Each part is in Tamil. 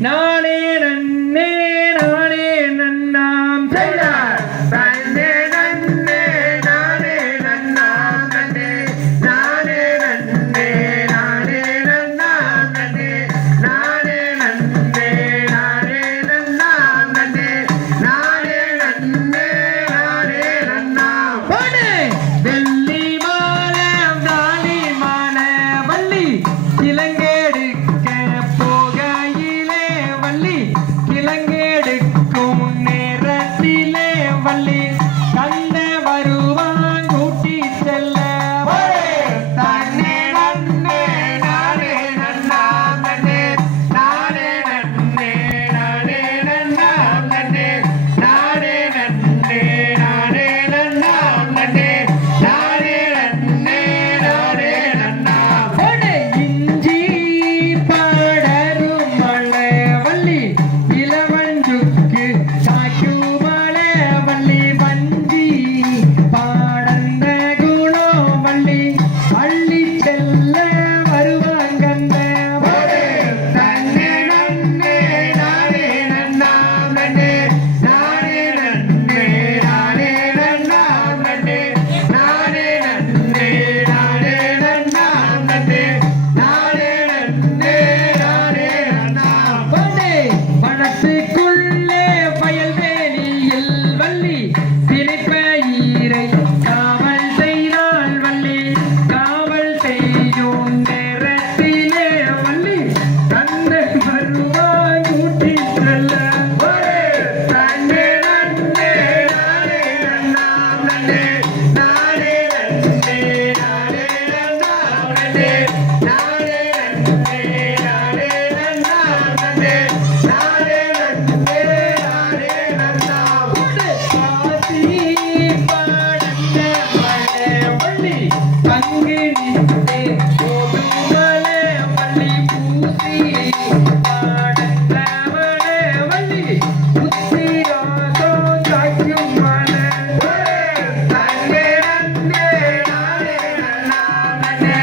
நானே நன்னே நானே நன்னாம் செய்தார் தன்னே நன்னே நானே நன்னாம் நன்னே நானே நன்னே நானே நன்னாம் நன்னே நானே நன்னே நானே நன்னாம் நன்னே நானே நன்னே நானே நன்னாம் போனே வெள்ளி மாலை தாலி மாலை வள்ளி இலங்கேடுக்க போகையிலே வள்ளி இலங்கேடுக்கும் நேரத்திலே வள்ளி கண்ண வருவான் கூட்டி செல்ல தன்னே நன்னே நானே நன்னாம் நன்னே நானே நன்னே நானே நன்னாம் நன்னே நானே நன்னே நானே நன்னாம் நன்னே நானே நன்னே நானே நன்னாம் போனே இஞ்சி பாடரும் மலை வள்ளி இளவஞ்சுக்கு காய்க்குமலை வள்ளி வஞ்சி பாடந்த குணம் வள்ளி அள்ளி செல்ல வருவாங்கந்த தன்னே நன்னே நானே நன்னாம் நன்னே நானே நன்னே நானே நன்னாம் நன்னே நானே நன்னே நானே நன்னாம் நன்னே நானே நன்னே நானே நன்னாம் போனே வனத்துக்குள்ளே வயல்வெளியில் வள்ளி திணைப்பயிரை காவல் செய்தாள் வள்ளி காவல் செய்யும் நேரத்திலே வள்ளி தன்னை வருவான் கூட்டி செல்ல தன்னே நன்னே நானே நன்னாம் நன்னே நானே நன்னே நானே நன்னாம் நன்னே நானே நன்னே நானே நன்னாம் நன்னே நானே நன்னே நானே நன்னாம் பாசி பாடந்த மலை வள்ளி பங்கினிலே கோபுமலை வள்ளி பூசி பாடந்த மலை வள்ளி புத்திராதோ காய்க்கும் மலை தன்னே நன்னே நானே நன்னாம் நன்னே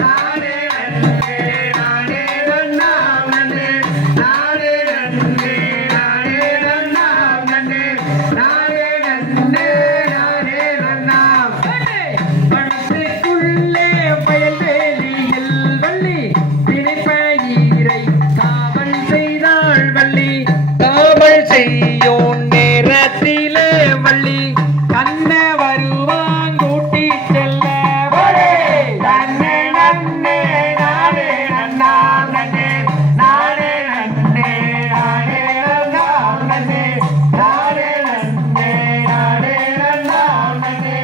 நானே நன்னே நானே நன்னாம் நன்னே நானே நன்னே நானே நன்னாம் நன்னே நானே நன்னே நானே நன்னாம் வனத்துக்குள்ளே வயல்வெளியில் வள்ளி திணைப்பயிரை காவல் செய்தாள் வள்ளி காவல் செய்யும் நேரத்திலே வள்ளி கண்ண வருவான் கூட்டி செல்ல தன்னே நன்னே நானே நன்னாம் நன்னே நானே நன்னே நானே நன்னாம் நன்னே நானே நன்னே நானே நன்னாம் நன்னே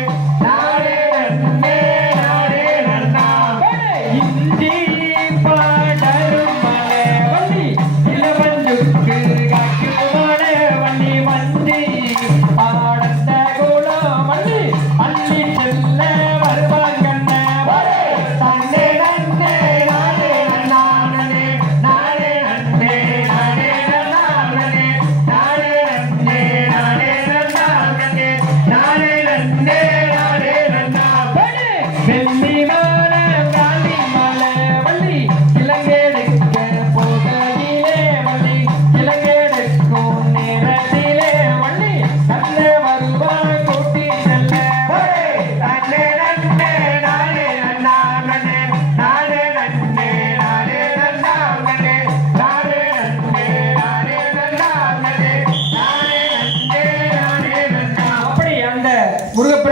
நானே நன்னே நானே நன்னாம் இஞ்சி பாடரும் மலை வள்ளி இளவஞ்சுக்கு காய்க்குமலை வள்ளி வஞ்சி பாடந்த குணம் வள்ளி அள்ளி செல்ல வருவாங்கண்ண தன்னே நன்னே நானே நன்னாம் நன்னே நானே நன்னே நானே நன்னாம் நன்னே நானே நன்னே நானே நன்னாம் நன்னே நானே நன்னே நானே நன்னாம் வெள்ளி மாலை காளி மாலை வள்ளி இலங்கேடுக்க போகையிலே வள்ளி இலங்கேடுக்கும் நேரத்திலே வள்ளி கண்ணே வருவான் கூட்டி செல்ல தன்னே நன்னே நானே நன்னாம் நன்னே நானே நன்னே நானே நன்னாம் நன்னே நானே நன்னே நானே நன்னாம் நன்னே நானே நன்னே நானே நன்னாம் அப்படி அந்த முருகப்பெருமான்